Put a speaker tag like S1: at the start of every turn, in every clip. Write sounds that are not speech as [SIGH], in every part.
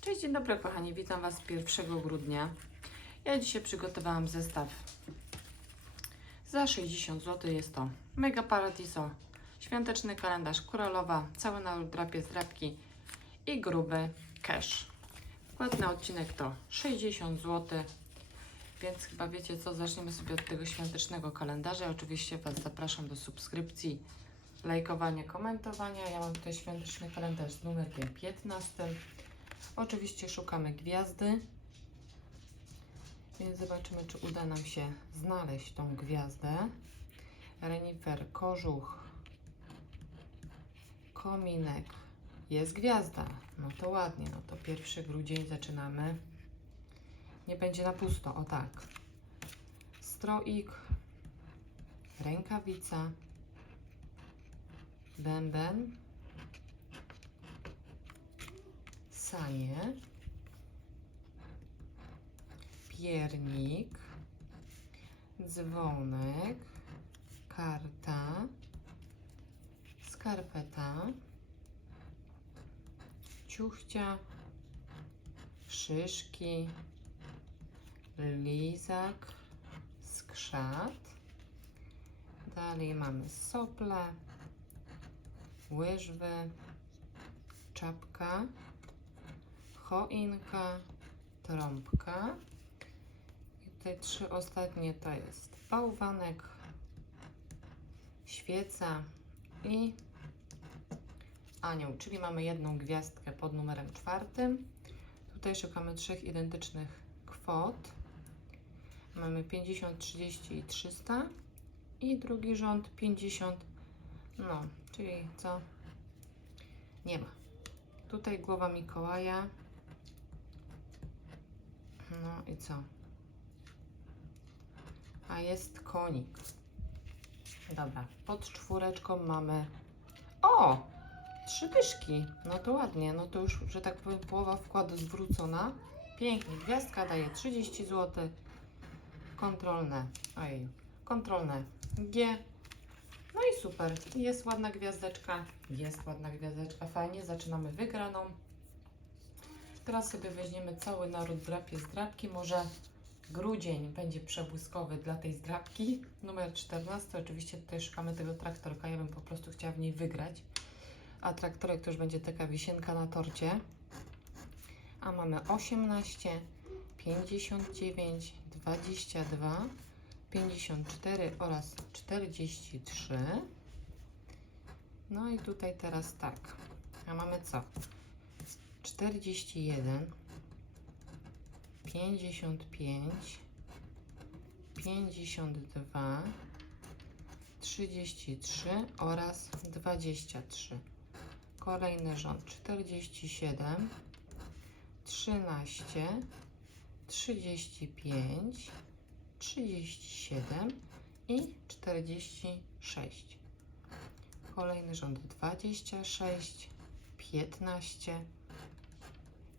S1: Cześć, dzień dobry kochani, witam Was 1 grudnia. Ja dzisiaj przygotowałam zestaw za 60 zł. Jest to Mega Paradiso, świąteczny kalendarz Koralowa, cały naród drapie z drapki i gruby cash. Wkład na odcinek to 60 zł, więc chyba wiecie co, zaczniemy sobie od tego świątecznego kalendarza. Oczywiście Was zapraszam do subskrypcji, lajkowania, komentowania. Ja mam tutaj świąteczny kalendarz z numerkiem 15. Oczywiście szukamy gwiazdy, więc zobaczymy, czy uda nam się znaleźć tą gwiazdę. Renifer, kożuch, kominek. Jest gwiazda. No to ładnie. No to pierwszy grudzień zaczynamy. Nie będzie na pusto. O tak. Stroik, rękawica, bęben, sanie, piernik, dzwonek, karta, skarpeta, ciuchcia, szyszki, lizak, skrzat. Dalej mamy sople, łyżwy, czapka, choinka, trąbka. I tutaj trzy ostatnie to jest bałwanek, świeca i anioł, czyli mamy jedną gwiazdkę pod numerem czwartym. Tutaj szukamy trzech identycznych kwot. Mamy 50, 30 i 300 i drugi rząd 50, no, czyli co? Nie ma. Tutaj głowa Mikołaja. No i co? A jest konik. Dobra, pod czwóreczką mamy. O! Trzy dyszki. No to ładnie. No to już, że tak powiem, połowa wkładu zwrócona. Pięknie. Gwiazdka daje 30 zł. Kontrolne. Ojej. Kontrolne G. No i super. Jest ładna gwiazdeczka. Jest ładna gwiazdeczka. Fajnie. Zaczynamy wygraną. Teraz sobie weźmiemy cały naród drapie z drapki. Może grudzień będzie przebłyskowy dla tej zdrapki. Numer 14. Oczywiście tutaj szukamy tego traktorka. Ja bym po prostu chciała w niej wygrać. A traktorek to już będzie taka wisienka na torcie. A mamy 18, 59, 22, 54 oraz 43. No i tutaj teraz tak. A mamy co? 41, 55, 52, 33 oraz 23. Kolejny rząd 47, 13, 35, 37 i 46. Kolejny rząd 26, 15,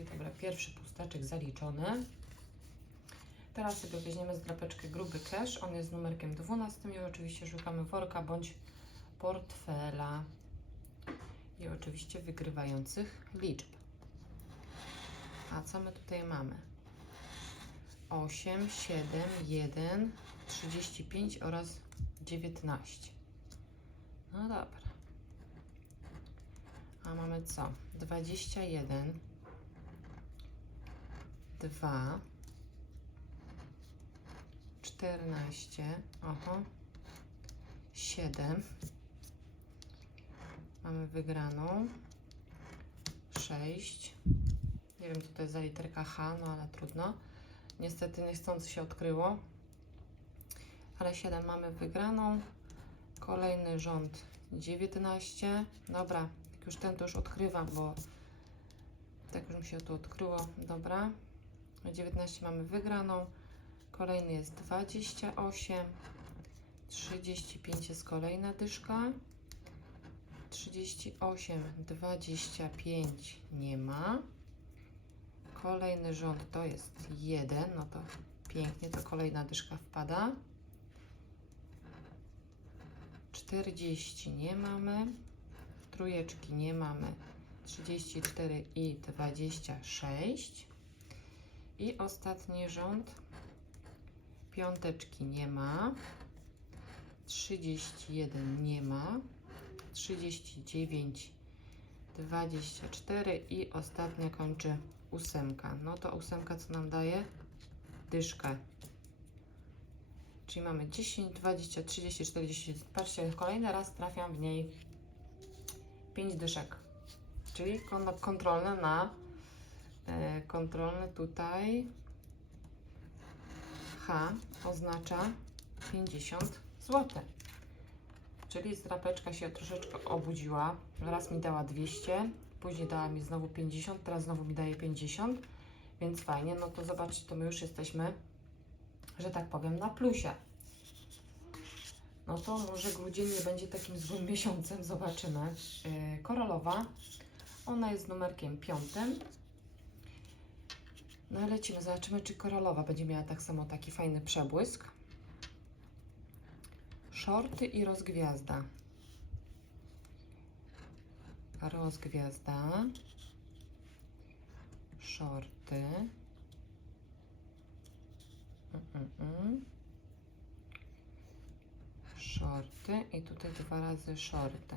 S1: czyli dobra, pierwszy pustaczek zaliczony. Teraz sobie weźmiemy zdrapeczkę gruby cash. On jest z numerkiem 12 i oczywiście szukamy worka bądź portfela. I oczywiście wygrywających liczb. A co my tutaj mamy? 8, 7, 1, 35 oraz 19. No dobra. A mamy co? 21, 2, 14, oho, 7. Mamy wygraną. 6. Nie wiem, co to jest za literka H, no ale trudno. Niestety niechcący się odkryło. Ale 7 mamy wygraną. Kolejny rząd 19. Dobra, już ten to już odkrywam, bo Tak już mi się to odkryło. Dobra. 19 mamy wygraną. Kolejny jest 28. 35 jest kolejna dyszka. 38, 25 nie ma. Kolejny rząd to jest 1, no to pięknie, to kolejna dyszka wpada. 40 nie mamy. Trójeczki nie mamy. 34 i 26. I ostatni rząd. Piąteczki nie ma. 31 nie ma. 39, 24 i ostatnia kończy ósemka. No to ósemka co nam daje? Dyszkę. Czyli mamy 10, 20, 30, 40. Patrzcie, kolejny raz trafiam w niej 5 dyszek. Czyli kon- kontrolne na e, kontrolne tutaj H oznacza 50 zł. Czyli strapeczka się troszeczkę obudziła. Raz mi dała 200, później dała mi znowu 50, teraz znowu mi daje 50, więc fajnie. No to zobaczcie, to my już jesteśmy, że tak powiem, na plusie. No to może grudzień nie będzie takim złym miesiącem, zobaczymy. Yy, koralowa, ona jest numerkiem piątym. No i lecimy, zobaczymy, czy koralowa będzie miała tak samo taki fajny przebłysk. Shorty i rozgwiazda. Rozgwiazda. Shorty. Mm, mm, mm. Shorty i tutaj dwa razy shorty.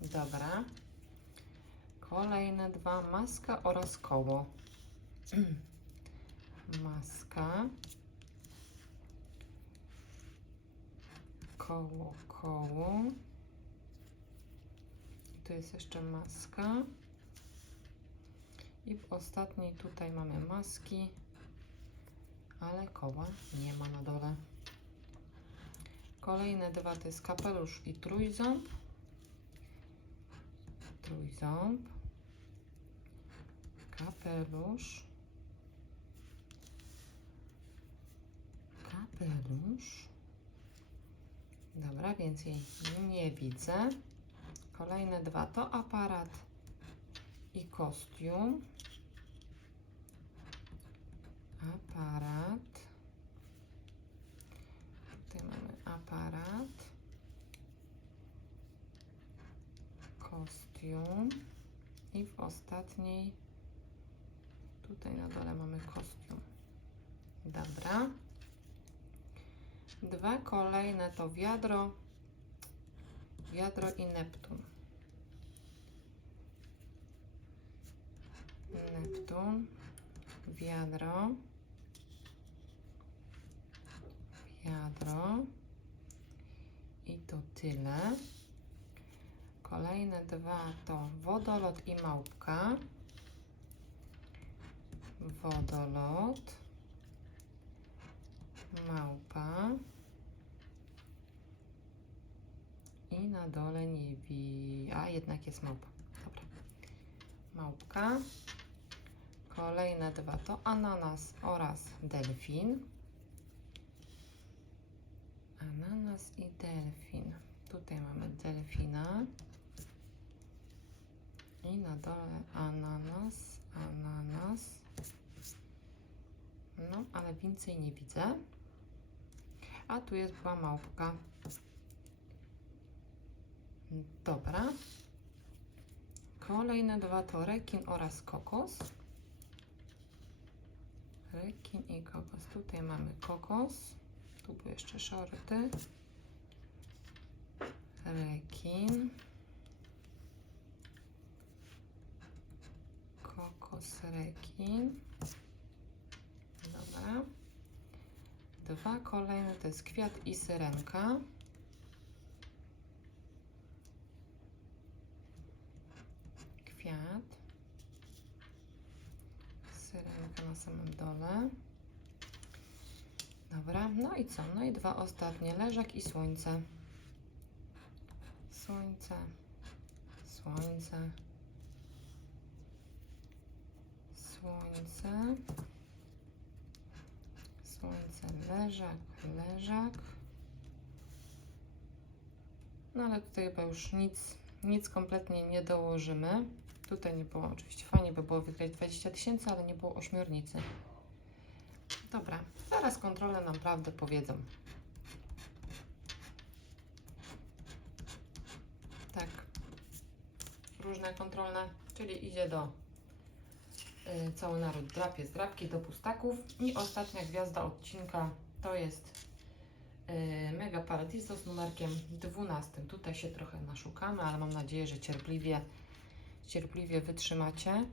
S1: Dobra. Kolejne dwa maska oraz koło. [CLEARS THROAT] Maska. koło, koło. Tu jest jeszcze maska. I w ostatniej tutaj mamy maski, ale koła nie ma na dole. Kolejne dwa to jest kapelusz i trójząb. Trójząb. Kapelusz. Kapelusz. Dobra, więcej nie widzę. Kolejne dwa to aparat i kostium. Aparat. Tutaj mamy aparat. Kostium. I w ostatniej tutaj na dole mamy kostium. Dobra. Dwa kolejne to wiadro, wiadro i Neptun. Neptun, wiadro, wiadro i to tyle. Kolejne dwa to wodolot i małpka. Wodolot małpa i na dole nie wi... A jednak jest małpa. Dobra. Małpka. Kolejne dwa to ananas oraz delfin. Ananas i delfin. Tutaj mamy delfina. I na dole ananas, ananas. No, ale więcej nie widzę. A tu jest była małpka. Dobra. Kolejne dwa to rekin oraz kokos. Rekin i kokos. Tutaj mamy kokos. Tu były jeszcze shorty. Rekin. Kokos, rekin. Dobra. Dwa kolejne to jest kwiat i syrenka. Kwiat. Syrenka na samym dole. Dobra, no i co? No i dwa ostatnie, leżak i słońce. Słońce, słońce. słońce, słońce, leżak, leżak. No ale tutaj chyba już nic, nic kompletnie nie dołożymy. Tutaj nie było, oczywiście fajnie by było wygrać 20 tysięcy, ale nie było ośmiornicy. Dobra, zaraz kontrole nam prawdę powiedzą. Tak. Różne kontrolne, czyli idzie do cały naród drapie z drapki do pustaków. I ostatnia gwiazda odcinka to jest y, Mega Paradiso z numerkiem 12. Tutaj się trochę naszukamy, ale mam nadzieję, że cierpliwie, cierpliwie wytrzymacie.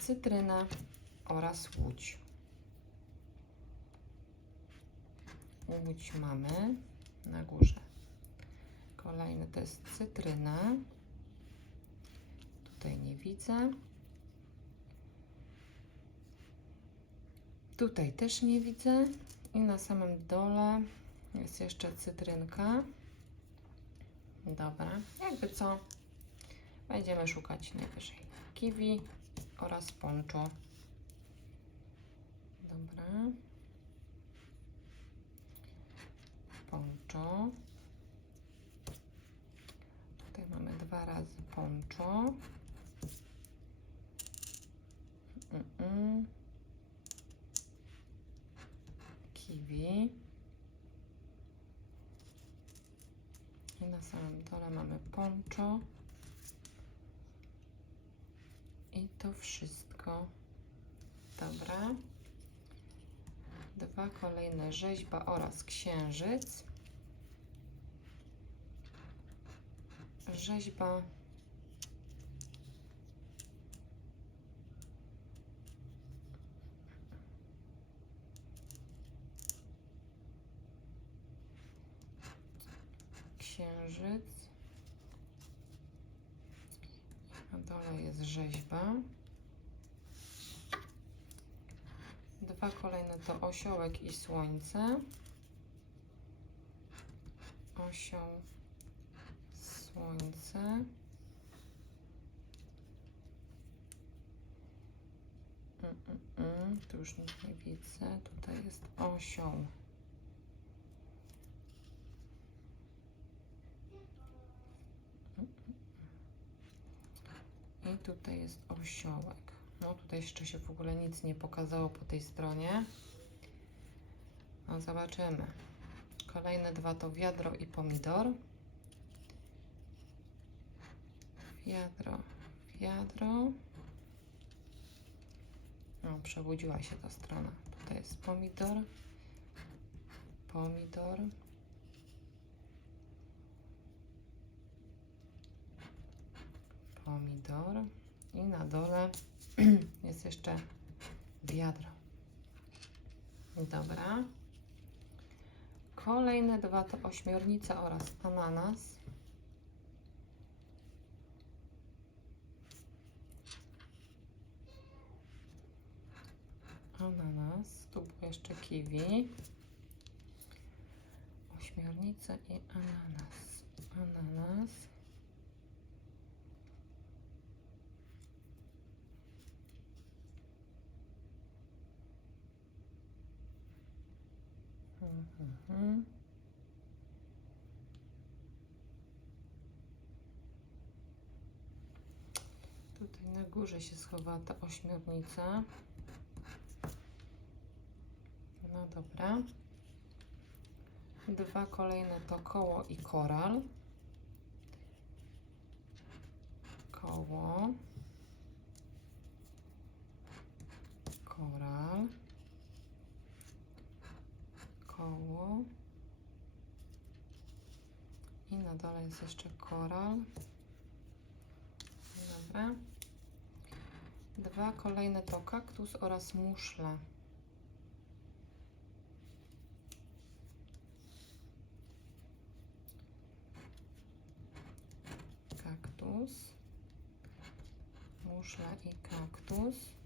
S1: Cytryna oraz łódź. Łódź mamy na górze. Kolejny to jest cytryna. Tutaj nie widzę. Tutaj też nie widzę. I na samym dole jest jeszcze cytrynka. Dobra, jakby co, będziemy szukać najwyżej kiwi oraz ponczu. Dobra. Ponczo. Tutaj mamy dwa razy ponczo. Mm -mm. Kiwi. I na samym dole mamy ponczo. I to wszystko. Dobra. Dwa kolejne rzeźba oraz księżyc. Rzeźba. Księżyc. Na dole jest rzeźba. Dwa kolejne to osiołek i słońce. Osioł, słońce. Mm, mm, mm. Tu już nic nie widzę. Tutaj jest osioł. I tutaj jest osiołek. No tutaj jeszcze się w ogóle nic nie pokazało po tej stronie. No zobaczymy. Kolejne dwa to wiadro i pomidor. Wiadro, wiadro. No, przebudziła się ta strona. Tutaj jest pomidor. Pomidor. Pomidor. I na dole [CLEARS THROAT] jest jeszcze wiadro. Dobra. Kolejne dwa to ośmiornica oraz ananas. Ananas. Tu był jeszcze kiwi. Ośmiornica i ananas. Ananas. Mhm. Tutaj na górze się schowała ta ośmiornica. No dobra. Dwa kolejne to koło i koral. Koło. Koral. Koło. I na dole jest jeszcze koral. Dobra. Dwa kolejne to kaktus oraz muszla. Kaktus. Muszla i kaktus.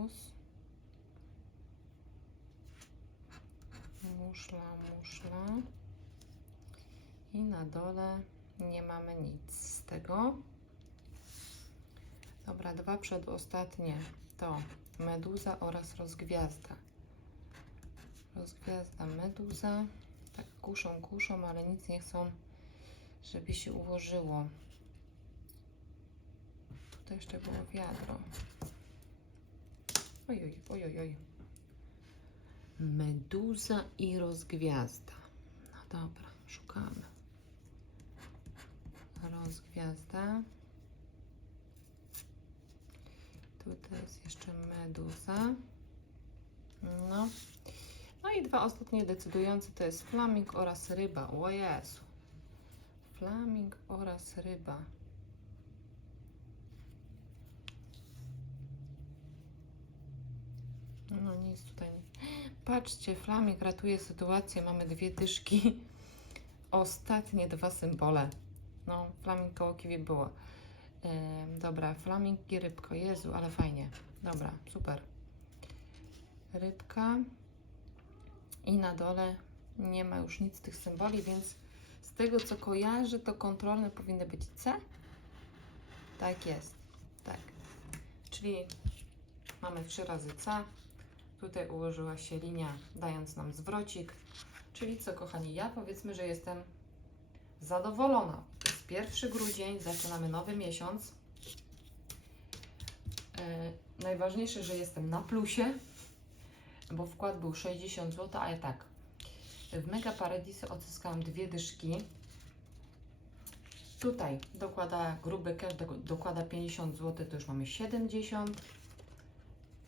S1: Kaktus. Muszla, muszla. I na dole Nie mamy nic z tego. Dobra, dwa przedostatnie to meduza oraz rozgwiazda. Rozgwiazda, meduza. Tak kuszą, kuszą, ale nic nie chcą, żeby się ułożyło. To jeszcze było wiadro. Ojoj, ojoj, oj. Meduza i rozgwiazda. No dobra, szukamy. Rozgwiazda. Tutaj jest jeszcze meduza. No. No i dwa ostatnie decydujące to jest flaming oraz ryba. O Jezu. Flaming oraz ryba. No nic tutaj. Patrzcie, flaming ratuje sytuację. Mamy dwie dyszki. Ostatnie dwa symbole. No, flaming koło kiwi było. Dobra, flaming i rybko. Jezu, ale fajnie. Dobra, super. Rybka. I na dole nie ma już nic z tych symboli, więc z tego co kojarzę, to kontrolne powinny być C. Tak jest. Tak. Czyli mamy trzy razy C. Tutaj ułożyła się linia, dając nam zwrocik. Czyli co, kochani, ja powiedzmy, że jestem zadowolona. Jest 1 grudzień, zaczynamy nowy miesiąc. E, najważniejsze, że jestem na plusie, bo wkład był 60 zł, a ja tak. W Mega Paradiso odzyskałam dwie dyszki. Tutaj dokłada gruby do- dokłada 50 zł, to już mamy 70.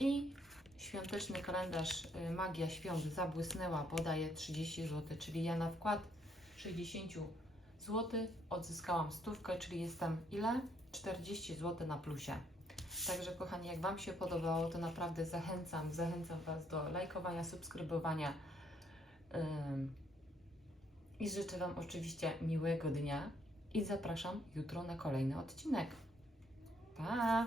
S1: I świąteczny kalendarz y, Magia Świąt zabłysnęła, podaje 30 zł, czyli ja na wkład 60 zł odzyskałam stówkę, czyli jestem ile? 40 zł na plusie. Także kochani, jak Wam się podobało, to naprawdę zachęcam, zachęcam Was do lajkowania, subskrybowania i życzę Wam oczywiście miłego dnia i zapraszam jutro na kolejny odcinek. Pa!